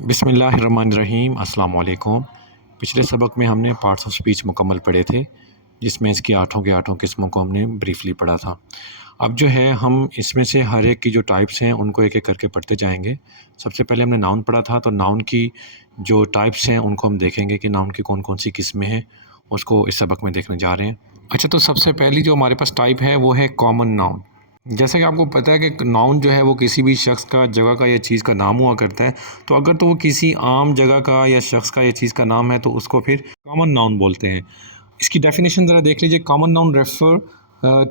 बिस्मिल्लाहिर्रहमानिर्रहीम अस्सलाम वालेकुम। पिछले सबक में हमने पार्ट्स ऑफ स्पीच मुकम्मल पढ़े थे, जिसमें इसकी आठों के आठों किस्मों को हमने ब्रीफली पढ़ा था। अब जो है हम इसमें से हर एक की जो टाइप्स हैं उनको एक-एक करके पढ़ते जाएँगे। सबसे पहले हमने नाउन पढ़ा था, तो नाउन की जो टाइप्स हैं उनको हम देखेंगे कि नाउन की कौन-कौन सी किस्में हैं, उसको इस सबक में देखने जा रहे हैं। अच्छा, तो सबसे पहली जो हमारे पास टाइप है वो है कॉमन नाउन। जैसा कि आपको पता है कि नाउन जो है वो किसी भी शख्स का, जगह का या चीज़ का नाम हुआ करता है। तो अगर तो वो किसी आम जगह का या शख्स का या चीज़ का नाम है तो उसको फिर कॉमन नाउन बोलते हैं। इसकी डेफिनेशन ज़रा देख लीजिए। Common noun refer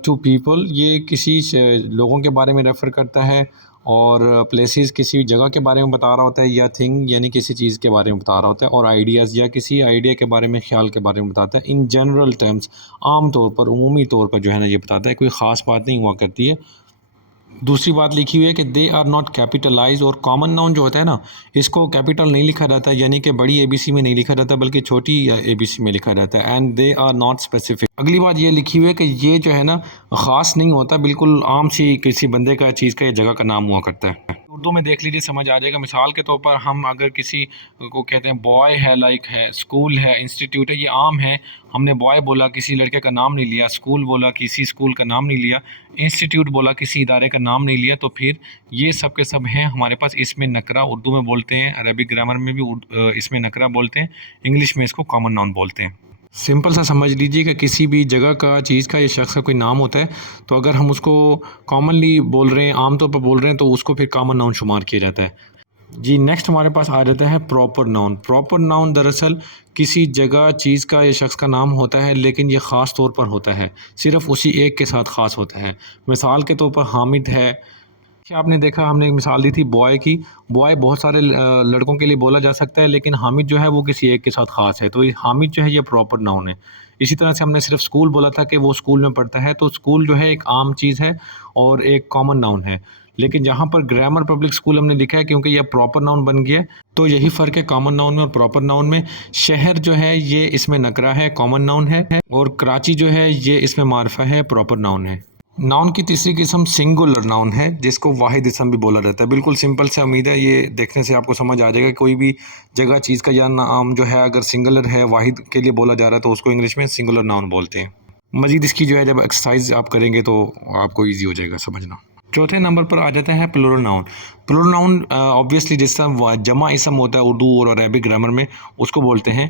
to people, ये किसी लोगों के बारे में रेफ़र करता है, और प्लेसेस किसी जगह के बारे में बता रहा होता है, या थिंग यानी किसी चीज़ के बारे में बता रहा होता है, और आइडियाज़ या किसी आइडिया के बारे में, ख्याल के बारे में बताता है। इन जनरल टर्म्स, आम तौर पर, उमूमी तौर पर जो है ना ये बताता है, कोई ख़ास बात नहीं हुआ करती है। दूसरी बात लिखी हुई है कि दे आर नॉट कैपिटलाइज, और कॉमन नाउन जो होता है ना, इसको कैपिटल नहीं लिखा जाता, यानी कि बड़ी एबीसी में नहीं लिखा जाता बल्कि छोटी एबीसी में लिखा जाता है। And they are not specific. अगली बात ये लिखी हुई है कि ये जो है ना ख़ास नहीं होता, बिल्कुल आम सी किसी बंदे का, चीज़ का या जगह का नाम हुआ करता है। उर्दू में देख लीजिए, समझ आ जाएगा। मिसाल के तौर पर हम अगर किसी को कहते हैं बॉय है, लाइक है, स्कूल है, इंस्टीट्यूट है, ये आम है। हमने बॉय बोला, किसी लड़के का नाम नहीं लिया। स्कूल बोला, किसी स्कूल का नाम नहीं लिया। इंस्टीट्यूट बोला, किसी इदारे का नाम नहीं लिया। तो फिर ये सब के सब हैं हमारे पास इसमें नकरा, उर्दू में बोलते हैं, अरबिक ग्रामर में भी इसमें नकरा बोलते हैं, इंग्लिश में इसको कॉमन नाउन बोलते हैं। सिंपल सा समझ लीजिए कि किसी भी जगह का, चीज़ का या शख्स का कोई नाम होता है, तो अगर हम उसको कॉमनली बोल रहे हैं, आम तौर पर बोल रहे हैं, तो उसको फिर कॉमन नाउन शुमार किया जाता है। जी, नेक्स्ट हमारे पास आ जाता है प्रॉपर नाउन। प्रॉपर नाउन दरअसल किसी जगह, चीज़ का या शख्स का नाम होता है, लेकिन ये ख़ास तौर पर होता है, सिर्फ़ उसी एक के साथ ख़ास होता है। मिसाल के तौर पर हामिद है। कि आपने देखा, हमने एक मिसाल दी थी बॉय की। बॉय बहुत सारे लड़कों के लिए बोला जा सकता है, लेकिन हामिद जो है वो किसी एक के साथ ख़ास है, तो ये हामिद जो है ये प्रॉपर नाउन है। इसी तरह से हमने सिर्फ स्कूल बोला था कि वो स्कूल में पढ़ता है, तो स्कूल जो है एक आम चीज़ है और एक कॉमन नाउन है। लेकिन जहाँ पर ग्रामर पब्लिक स्कूल हमने लिखा है, क्योंकि यह प्रॉपर नाउन बन गया है, तो यही फ़र्क है कॉमन नाउन में और प्रॉपर नाउन में। शहर जो है ये इसमें नकरा है, कॉमन नाउन है, और कराची जो है ये इसमें मारफा है, प्रॉपर नाउन है। नाउन की तीसरी किस्म सिंगुलर नाउन है, जिसको वाहिद इसम भी बोला जाता है। बिल्कुल सिंपल से, उम्मीद है ये देखने से आपको समझ आ जाएगा। कोई भी जगह, चीज़ का या नाम जो है अगर सिंगुलर है, वाहिद के लिए बोला जा रहा है, तो उसको इंग्लिश में सिंगुलर नाउन बोलते हैं। मज़ीद इसकी जो है जब एक्सरसाइज आप करेंगे तो आपको ईजी हो जाएगा समझना। चौथे नंबर पर आ जाता है plural noun. Plural noun obviously जिसका जमा इसम होता है उर्दू और अरबिक ग्रामर में, उसको बोलते हैं।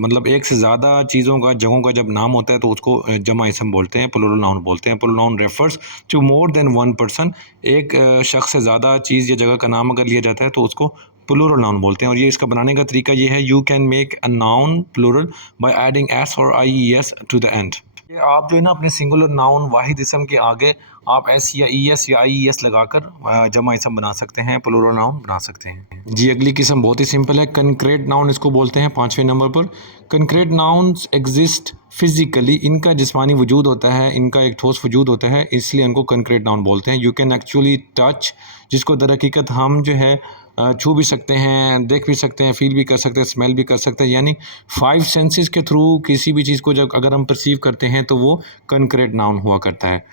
मतलब एक से ज़्यादा चीज़ों का, जगहों का जब नाम होता है तो उसको जमा इसम बोलते हैं, प्लूरल नाउन बोलते हैं। Plural noun refers to more than one person. एक शख्स से ज़्यादा चीज़ या जगह का नाम अगर लिया जाता है तो उसको प्लूरल नाउन बोलते हैं। और ये इसका बनाने का तरीका ये है, you can make a noun plural by adding S और I E S to the end. ये आप जो है ना अपने सिंगुलर नाउन वाहिद इसम के आगे आप एस या ई एस या आई ई एस लगाकर जमा इसम बना सकते हैं, प्लूरल नाउन बना सकते हैं। जी, अगली किस्म बहुत ही सिंपल है, कंक्रीट नाउन इसको बोलते हैं। पाँचवें नंबर पर कंक्रीट नाउन्स एग्जिस्ट फिजिकली, इनका जिस्मानी वजूद होता है, इनका एक ठोस वजूद होता है, इसलिए इनको कंक्रीट नाउन बोलते हैं। यू कैन एक्चुअली टच, जिसको दर हकीकत हम जो है छू भी सकते हैं, देख भी सकते हैं, फील भी कर सकते हैं, स्मेल भी कर सकते हैं। यानी 5 सेंसेस के थ्रू किसी भी चीज़ को जब अगर हम परसीव करते हैं तो वो कंक्रीट नाउन हुआ करता है।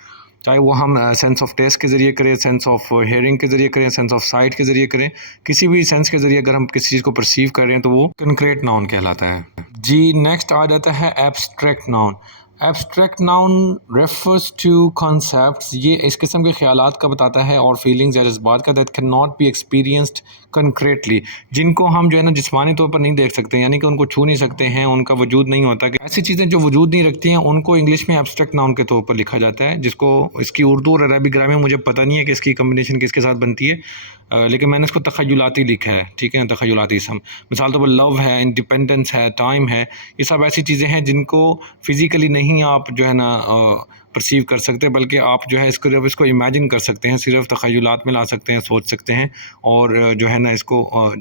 चाहे वो हम सेंस ऑफ टेस्ट के ज़रिए करें, सेंस ऑफ हेयरिंग के ज़रिए करें, सेंस ऑफ साइट के ज़रिए करें, किसी भी सेंस के ज़रिए अगर हम किसी चीज़ को परसीव कर रहे हैं तो वो कंक्रीट नाउन कहलाता है। जी, नेक्स्ट आ जाता है abstract noun. Abstract noun refers to concepts, ये इस किस्म के ख्यालात का बताता है और फीलिंग्स या जज्बात का, that can not be experienced concretely, जिनको हम जो है ना जिस्मानी तौर पर नहीं देख सकते, यानी कि उनको छू नहीं सकते हैं, उनका वजूद नहीं होता। कि ऐसी चीज़ें जो वजूद नहीं रखती हैं उनको इंग्लिश में एब्स्ट्रैक्ट नाउन के तौर पर लिखा जाता है, जिसको इसकी उर्दू और अरबी ग्रामर मुझे पता नहीं है कि इसकी कम्बिनेशन किसके साथ बनती है, लेकिन मैंने इसको तख़य्युलाती लिखा है, ठीक है, तख़य्युलाती इसम। मिसाल तौर पर लव है, इंडिपेंडेंस है, टाइम है, ये सब ऐसी चीज़ें हैं जिनको फ़िज़िकली नहीं आप जो है ना परसीव कर सकते, बल्कि आप जो है इसको जब इसको इमेजिन कर सकते हैं, सिर्फ तख़य्युलात में ला सकते हैं, सोच सकते हैं, और जो है ना इसको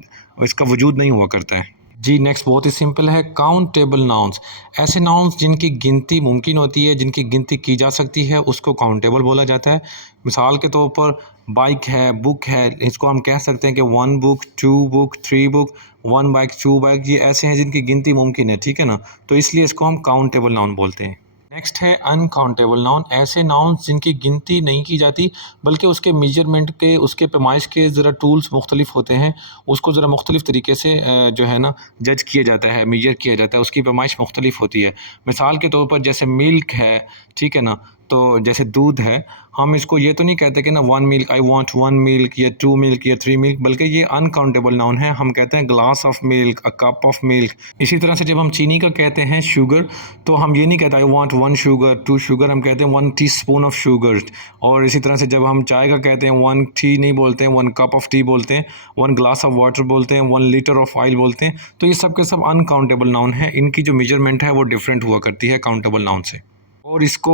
इसका वजूद नहीं हुआ करता है। जी, नेक्स्ट बहुत ही सिंपल है, काउंटेबल नाउन्स। ऐसे नाउन्स जिनकी गिनती मुमकिन होती है, जिनकी गिनती की जा सकती है, उसको काउंटेबल बोला जाता है। मिसाल के तौर पर बाइक है, बुक है, इसको हम कह सकते हैं कि 1 book, 2 book, 3 book, 1 bike, 2 bike, ये ऐसे हैं जिनकी गिनती मुमकिन है, ठीक है ना, तो इसलिए इसको हम काउंटेबल नाउन बोलते हैं। नेक्स्ट है अनकाउंटेबल नाउन, ऐसे नाउन जिनकी गिनती नहीं की जाती बल्कि उसके मेजरमेंट के, उसके पैमाइश के ज़रा टूल्स मुख्तलिफ होते हैं, उसको ज़रा मुख्तलिफ तरीके से जो है ना जज किया जाता है, मेजर किया जाता है, उसकी पैमाइश मुख्तलिफ होती है। मिसाल के तौर पर जैसे मिल्क है, ठीक है ना, तो जैसे दूध है, हम इसको ये तो नहीं कहते कि ना 1 मिल्क, आई वांट 1 मिल्क या 2 मिल्क या 3 मिल्क, बल्कि ये अनकाउंटेबल नाउन है। हम कहते हैं glass of milk, a cup of milk. इसी तरह से जब हम चीनी का कहते हैं शुगर, तो हम ये नहीं कहते आई वांट 1 शुगर, 2 शुगर, हम कहते हैं 1 टीस्पून ऑफ शुगर। और इसी तरह से जब हम चाय का कहते हैं 1 टी नहीं बोलते हैं, 1 कप ऑफ टी बोलते हैं, 1 ग्लास ऑफ वाटर बोलते हैं, 1 लीटर ऑफ ऑयल बोलते हैं। तो ये सब के सब अनकाउंटेबल नाउन है, इनकी जो मेजरमेंट है वो डिफरेंट हुआ करती है काउंटेबल नाउन से। और इसको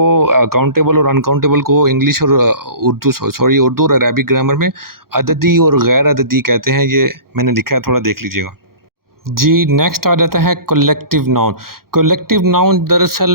काउंटेबल और अनकाउंटेबल को इंग्लिश और उर्दू और अरबिक ग्रामर में अददी और गैर अददी कहते हैं। ये मैंने लिखा है, थोड़ा देख लीजिएगा जी। नेक्स्ट आ जाता है कलेक्टिव नाउन। कलेक्टिव नाउन दरअसल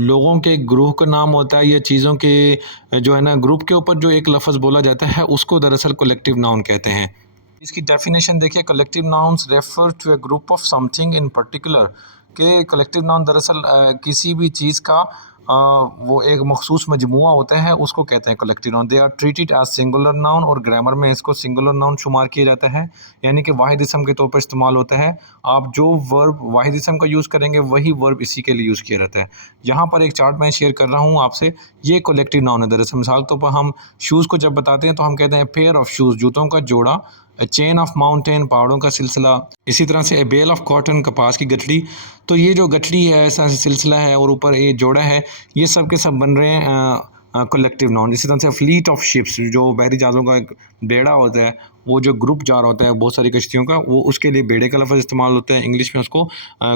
लोगों के ग्रुप का नाम होता है या चीज़ों के जो है ना ग्रुप के ऊपर जो एक लफ्ज़ बोला जाता है उसको दरअसल कलेक्टिव नाउन कहते हैं। इसकी डेफिनेशन देखिए, collective nouns refer to a group of something in particular, के कलेक्टिव नाउन दरअसल किसी भी चीज़ का वो एक मखसूस मजमुआ होता है, उसको कहते हैं collective noun. They are treated as singular noun, और ग्रामर में इसको सिंगुलर नाउन शुमार किया जाता है, यानी कि वाहिद इसम के तौर पर इस्तेमाल होता है। आप जो वर्ब वाहिद इसम का यूज़ करेंगे वही वर्ब इसी के लिए यूज़ किया रहता है। यहाँ पर एक चार्ट मैं शेयर कर रहा हूँ आपसे, ये कलेक्टिव नाउन है दरअसल। मिसाल के तौर पर हम शूज़ को जब बताते हैं तो हम कहते हैं पेयर ऑफ शूज़, जूतों का जोड़ा, चेन ऑफ माउंटेन, पहाड़ों का सिलसिला, इसी तरह से ए बेल ऑफ कॉटन, कपास की गठड़ी। तो ये जो गठड़ी है, ऐसा सिलसिला है, और ऊपर ये जोड़ा है, ये सब के सब बन रहे हैं कलेक्टिव नाउन। इसी तरह से फ्लीट ऑफ शिप्स, जो बहरी जहाज़ों का एक बेड़ा होता है, वो जो ग्रुप जा रहा होता है बहुत सारी कश्तियों का, वो उसके लिए बेड़े का लफ्ज़ इस्तेमाल होता है, इंग्लिश में उसको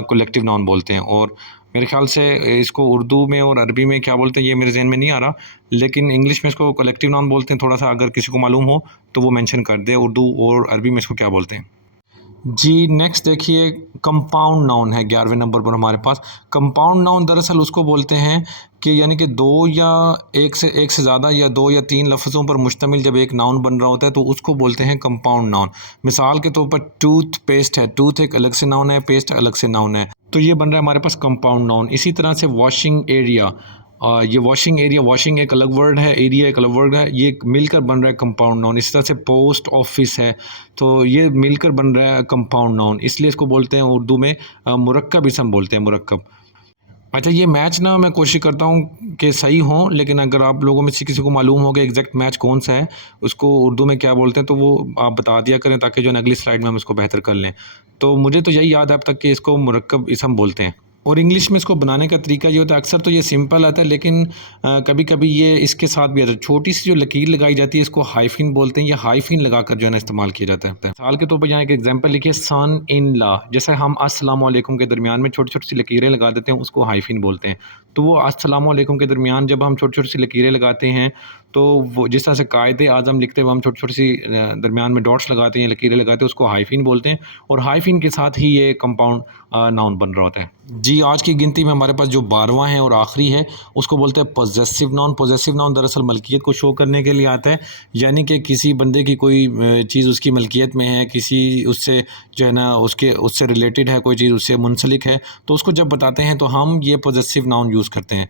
कलेक्टिव नाउन बोलते हैं। और मेरे ख्याल से इसको उर्दू में और अरबी में क्या बोलते हैं ये मेरे ज़हन में नहीं आ रहा, लेकिन इंग्लिश में इसको कलेक्टिव नाउन बोलते हैं। थोड़ा सा अगर किसी को मालूम हो तो वो मेंशन कर दे, उर्दू और अरबी में इसको क्या बोलते हैं जी। नेक्स्ट देखिए, कंपाउंड नाउन है 11वें नंबर पर हमारे पास। कंपाउंड नाउन दरअसल उसको बोलते हैं कि यानी कि दो या एक से ज़्यादा या 2 या 3 लफ्ज़ों पर मुश्तमिल जब एक नाउन बन रहा होता है तो उसको बोलते हैं कंपाउंड नाउन। मिसाल के तौर पर टूथ पेस्ट है, टूथ एक अलग से नाउन है, पेस्ट अलग से नाउन है, तो ये बन रहा है हमारे पास कंपाउंड नाउन। इसी तरह से वॉशिंग एरिया, ये वॉशिंग एरिया, वॉशिंग एक अलग वर्ड है, एरिया एक अलग वर्ड है, ये मिलकर बन रहा है कंपाउंड नाउन। इसी तरह से पोस्ट ऑफिस है, तो ये मिलकर बन रहा है कंपाउंड नाउन, इसलिए इसको बोलते हैं उर्दू में मुरक्कब इसम बोलते हैं, मुरक्कब। अच्छा, ये मैच ना मैं कोशिश करता हूँ कि सही हों, लेकिन अगर आप लोगों में से किसी को मालूम हो कि एग्जैक्ट मैच कौन सा है, उसको उर्दू में क्या बोलते हैं, तो वो आप बता दिया करें ताकि जो है अगली स्लाइड में हम इसको बेहतर कर लें। तो मुझे तो यही याद है अब तक कि इसको मुरक्कब इसम बोलते हैं। और इंग्लिश में इसको बनाने का तरीका ये होता है, अक्सर तो ये सिंपल आता है, लेकिन कभी कभी ये इसके साथ भी आता है। छोटी सी जो लकीर लगाई जाती है इसको हाइफिन बोलते हैं, या हाइफिन लगाकर जो है ना इस्तेमाल किया जाता है। मिसाल के तौर पर यहाँ एक एग्जांपल लिखिए, सन इन ला, जैसे हम अस्सलाम वालेकुम के दरमियान में छोटी छोटी सी लकीरें लगा देते हैं, उसको हाइफिन बोलते हैं। तो वो अस्सलाम वालेकुम के दरमियान जब हम छोटी छोटी सी लकीरें लगाते हैं, तो वो जिस तरह से कायदे आज़म लिखते हुए हम छोटी छोटी सी दरमियान में डॉट्स लगाते हैं, लकीरें लगाते हैं, उसको हाइफिन बोलते हैं। और हाइफिन के साथ ही ये कंपाउंड नाउन बन रहा होता है जी। आज की गिनती में हमारे पास जो 12वां है और आखिरी है, उसको बोलते हैं पॉजेसिव नाउन। पॉजेसिव नाउन दरअसल मलकियत को शो करने के लिए आता है, यानी कि किसी बंदे की कोई चीज़ उसकी मलकियत में है, किसी उससे जो है ना उससे रिलेटेड है, कोई चीज़ उससे मुंसलिक है, तो उसको जब बताते हैं तो हम ये पॉजेसिव नाउन यूज़ करते हैं।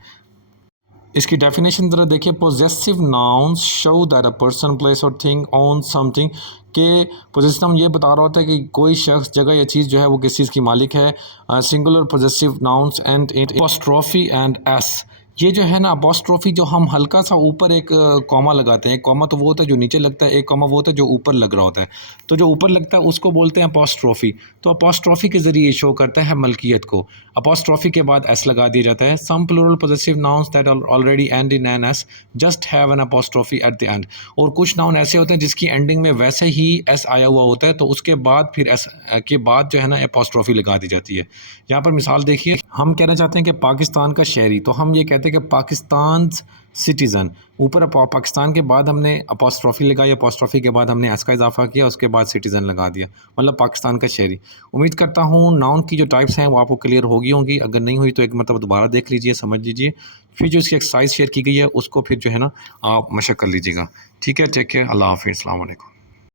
इसकी डेफिनेशन ज़रा देखिए, possessive nouns show that a person, place और थिंग ओन समथिंग, के पॉजेसिव नाउन ये बता रहा होता है कि कोई शख्स, जगह या चीज़ जो है वो किस चीज़ की मालिक है। Singular possessive nouns and apostrophe and S, ये जो है ना अपॉस्ट्रोफी, जो हम हल्का सा ऊपर एक कॉमा लगाते हैं, कॉमा तो वो होता है जो नीचे लगता है, एक कॉमा वो होता है जो ऊपर लग रहा होता है, तो जो ऊपर लगता है उसको बोलते हैं अपॉस्ट्रोफी। तो अपॉस्ट्रोफी के ज़रिए शो करता है मलकियत को। अपॉस्ट्रोफी के बाद एस लगा दिया जाता है। Some plural possessive nouns that already end in an S just have an apostrophe at the end, और कुछ नाउन ऐसे होते हैं जिसकी एंडिंग में वैसे ही एस आया हुआ होता है, तो उसके बाद फिर एस के बाद जो है ना अपॉस्ट्रोफी लगा दी जाती है। यहाँ पर मिसाल देखिए, हम कहना चाहते हैं कि पाकिस्तान का शहरी, तो हम ये कहते हैं कि पाकिस्तान सिटीज़न, ऊपर पाकिस्तान के बाद हमने अपॉस्ट्रोफी लगाई, अपॉस्ट्रोफी के बाद हमने एस का इजाफा किया, उसके बाद सिटीज़न लगा दिया, मतलब पाकिस्तान का शहरी। उम्मीद करता हूँ नाउन की जो टाइप्स हैं वो आपको क्लियर होंगी। अगर नहीं हुई तो एक मतलब दोबारा देख लीजिए, समझ लीजिए, फिर जो इसकी एक्सरसाइज शेयर की गई है उसको फिर जो है ना आप मशक कर लीजिएगा। ठीक है, टेक केयर, अल्लाह हाफिज़, अस्सलाम वालेकुम।